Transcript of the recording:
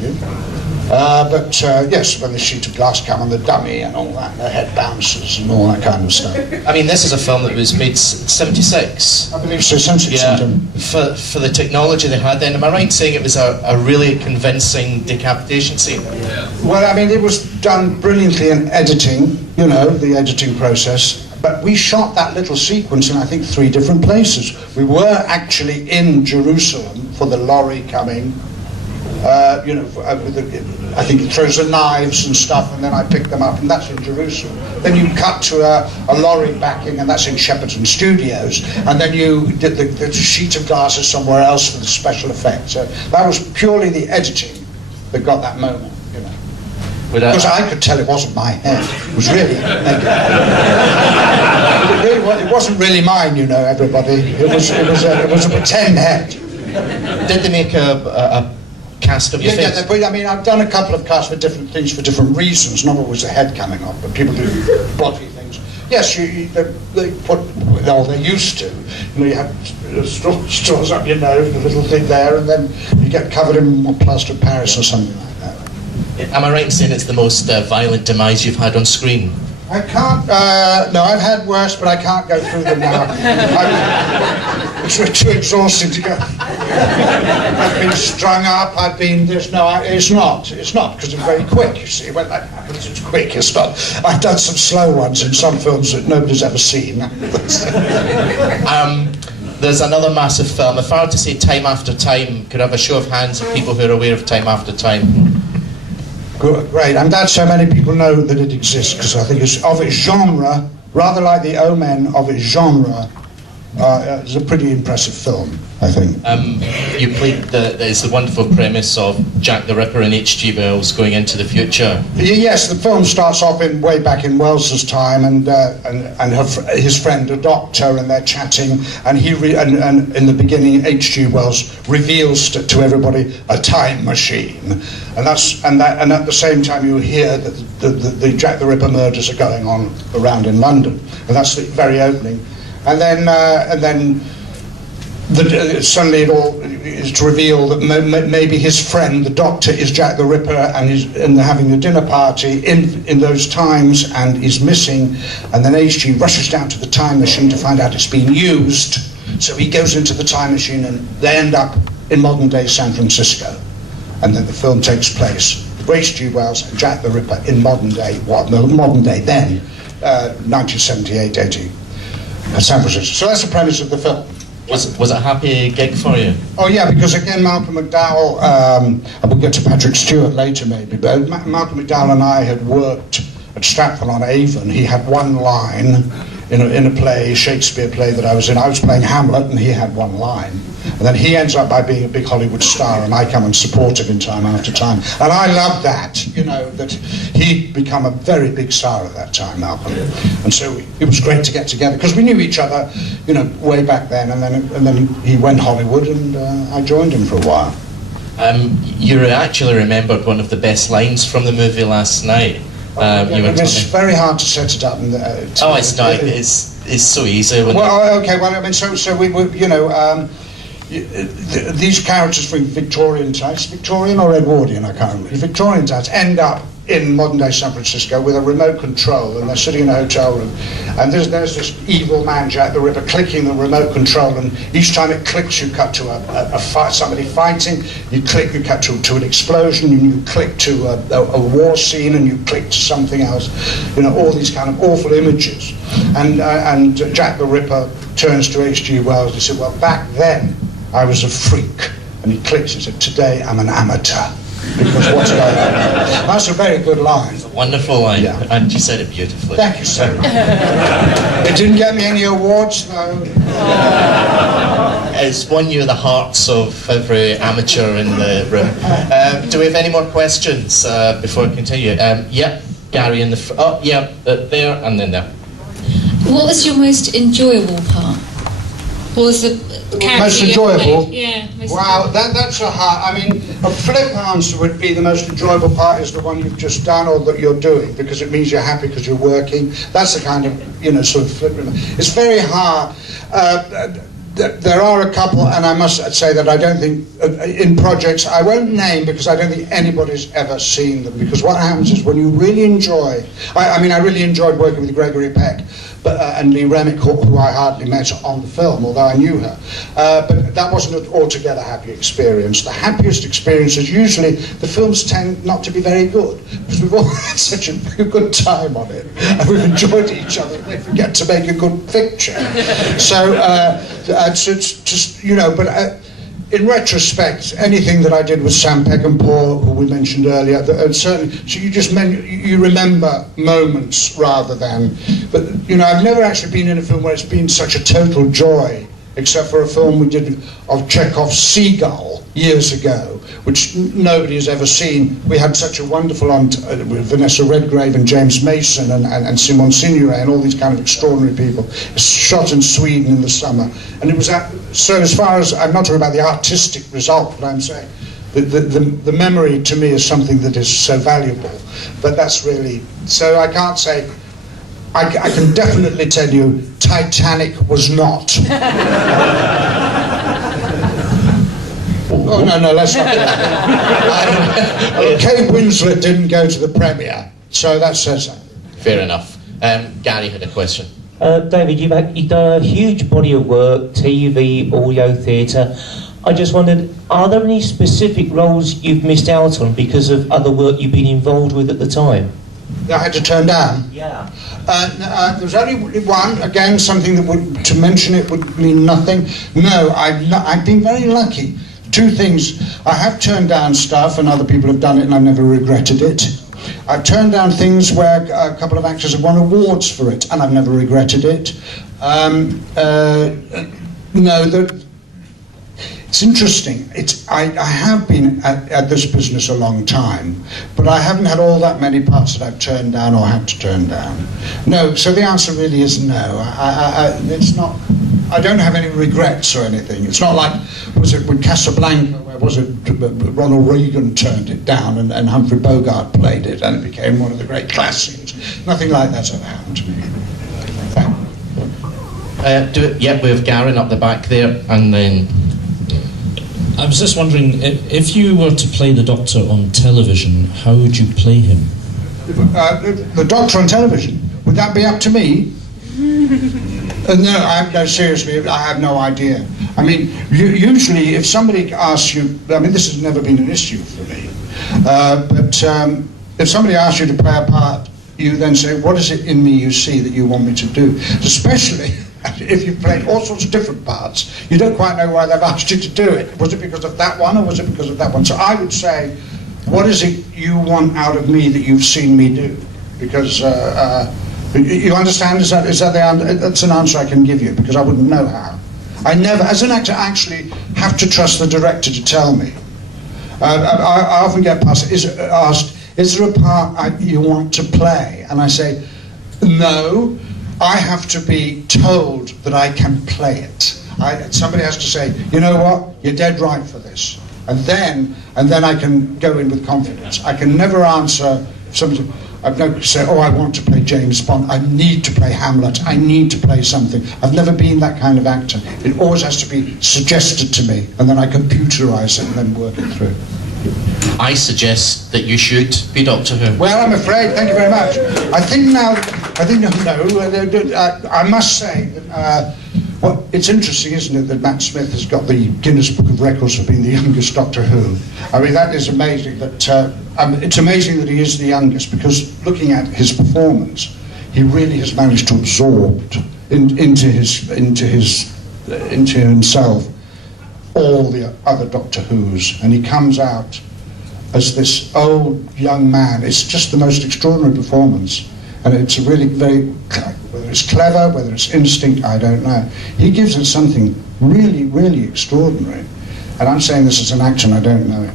you. Yes, when the sheet of glass came on the dummy and all that, the head bouncers and all that kind of stuff. I mean, this is a film that was made 76. I believe so, 76. Yeah, for the technology they had then. Am I right in saying it was a really convincing decapitation scene? Yeah. Well, I mean, it was done brilliantly in editing, you know, the editing process. But we shot that little sequence in, I think, 3 different places. We were actually in Jerusalem for the lorry coming. You know, I think it throws the knives and stuff, and then I pick them up, and that's in Jerusalem. Then you cut to a lorry backing, and that's in Shepperton Studios. And then you did the sheet of glass is somewhere else for the special effects. So that was purely the editing that got that moment, you know. Because I could tell it wasn't my head. It was really it wasn't really mine, you know, everybody. It was a pretend head. Did they make a cast of your face? Yeah, I mean, I've done a couple of casts for different things for different reasons. Not always the head coming off, but people do body things. Yes, they put, well, they used to. You know, you have straws up your nose, a little thing there, and then you get covered in plaster of Paris or something like that. Am I right in saying it's the most violent demise you've had on screen? I can't, no, I've had worse, but I can't go through them now. It's too exhausting to go. I've been strung up, I've been this, no, it's not, because it's very quick, you see. When that happens, it's quick, it's not. I've done some slow ones in some films that nobody's ever seen. There's another massive film. If I were to say Time After Time, could I have a show of hands of people who are aware of Time After Time? Great, I'm glad so many people know that it exists, because I think it's of its genre, rather like The Omen of its genre, it's a pretty impressive film, I think. You played it's the wonderful premise of Jack the Ripper and H.G. Wells going into the future. Yes, the film starts off way back in Wells's time, and his friend, a doctor, and they're chatting, and and in the beginning, H.G. Wells reveals to everybody a time machine, and at the same time you hear that the Jack the Ripper murders are going on around in London, and that's the very opening. And then suddenly it all is to reveal that maybe his friend, the doctor, is Jack the Ripper, and they're having a dinner party in those times, and is missing. And then H.G. rushes down to the time machine to find out it's been used. So he goes into the time machine, and they end up in modern-day San Francisco. And then the film takes place with H.G. Wells and Jack the Ripper in modern-day, modern day then, 1978, 80. San Francisco. So that's the premise of the film. Was it a happy gig for you? Oh yeah, because again, Malcolm McDowell, and we'll get to Patrick Stewart later maybe, but Malcolm McDowell and I had worked at Stratford-on-Avon. He had one line in a play, Shakespeare play that I was in. I was playing Hamlet, and he had one line. And then he ends up by being a big Hollywood star, and I come and support him in Time After Time. And I loved that, you know, that he'd become a very big star at that time, Malcolm. And so it was great to get together, because we knew each other, you know, way back then. And then he went Hollywood, and I joined him for a while. You actually remembered one of the best lines from the movie last night. It's very hard to set it up. It's not. It's so easy. Well, okay. Well, I mean, so we you know, these characters from Victorian types, Victorian or Edwardian, I can't remember. Victorian types end up in modern-day San Francisco with a remote control, and they're sitting in a hotel room, and there's this evil man, Jack the Ripper, clicking the remote control, and each time it clicks, you cut to somebody fighting, you click, you cut to an explosion, and you click to a war scene, and you click to something else, you know, all these kind of awful images. And Jack the Ripper turns to H.G. Wells and he said, well, back then, I was a freak. And he clicks and said, today I'm an amateur. Because what's going on? That's a very good line. It's a wonderful line, yeah. And you said it beautifully. Thank you so much. It didn't get me any awards, though. It's won you the hearts of every amateur in the room. Do we have any more questions before we continue? Yeah, Gary in the there and then there. What was your most enjoyable part? What was the most enjoyable? Yeah. Wow, that's a hard. I mean, a flip answer would be the most enjoyable part is the one you've just done or that you're doing, because it means you're happy because you're working. That's the kind of, you know, sort of flip. It's very hard. there are a couple, and I must say that I don't think, in projects, I won't name because I don't think anybody's ever seen them, because what happens is when you really enjoy, I mean I really enjoyed working with Gregory Peck, and Lee Remick, who I hardly met on the film, although I knew her. But that wasn't an altogether happy experience. The happiest experiences, usually the films tend not to be very good, because we've all had such a good time on it, and we've enjoyed each other, and we forget to make a good picture. So, it's just, you know, but in retrospect, anything that I did with Sam Peckinpah, who we mentioned earlier, certainly, so you remember moments rather than, but you know, I've never actually been in a film where it's been such a total joy, except for a film we did of Chekhov's Seagull years ago, which nobody has ever seen. We had such a wonderful with Vanessa Redgrave and James Mason and Simon Signoret and all these kind of extraordinary people. It's shot in Sweden in the summer, and it was so as far as, I'm not talking about the artistic result, but I'm saying the memory to me is something that is so valuable. But that's really, so I can't say, I can definitely tell you Titanic was not. Oh, no, let's not do that. Kate Winslet didn't go to the premiere, so that says that. Fair enough. Gary had a question. David, you've done a huge body of work, TV, audio, theatre. I just wondered, are there any specific roles you've missed out on because of other work you've been involved with at the time? I had to turn down? Yeah. There was only one, again, something that to mention it would mean nothing. No, I've been very lucky. Two things. I have turned down stuff, and other people have done it, and I've never regretted it. I've turned down things where a couple of actors have won awards for it, and I've never regretted it. It's interesting. I have been at this business a long time, but I haven't had all that many parts that I've turned down or had to turn down. No, so the answer really is no. It's not. I don't have any regrets or anything. It's not like, was it with Casablanca, where was it Ronald Reagan turned it down and Humphrey Bogart played it and it became one of the great classics. Nothing like that's ever happened to me. Yeah, we have Garen up the back there, and then... I was just wondering, if you were to play the Doctor on television, how would you play him? The Doctor on television? Would that be up to me? No, seriously, I have no idea. I mean, usually if somebody asks you, I mean, this has never been an issue for me, but if somebody asks you to play a part, you then say, what is it in me you see that you want me to do? Especially if you've played all sorts of different parts, you don't quite know why they've asked you to do it. Was it because of that one, or was it because of that one? So I would say, what is it you want out of me that you've seen me do? Because you understand? Is that that's an answer I can give you, because I wouldn't know how. I never, as an actor, actually have to trust the director to tell me. I often get asked, is there a part you want to play? And I say, no. I have to be told that I can play it. Somebody has to say, you know what, you're dead right for this. And then I can go in with confidence. I can never answer something. I've never said, oh, I want to play James Bond. I need to play Hamlet. I need to play something. I've never been that kind of actor. It always has to be suggested to me, and then I computerize it and then work it through. I suggest that you should be Doctor Who. Well, I'm afraid. Thank you very much. I must say that it's interesting, isn't it, that Matt Smith has got the Guinness Book of Records for being the youngest Doctor Who. I mean, that is amazing. It's amazing that he is the youngest, because looking at his performance, he really has managed to absorb into himself all the other Doctor Who's, and he comes out as this old young man. It's just the most extraordinary performance, and it's really very, whether it's clever, whether it's instinct, I don't know. He gives it something really, really extraordinary, and I'm saying this as an actor and I don't know it.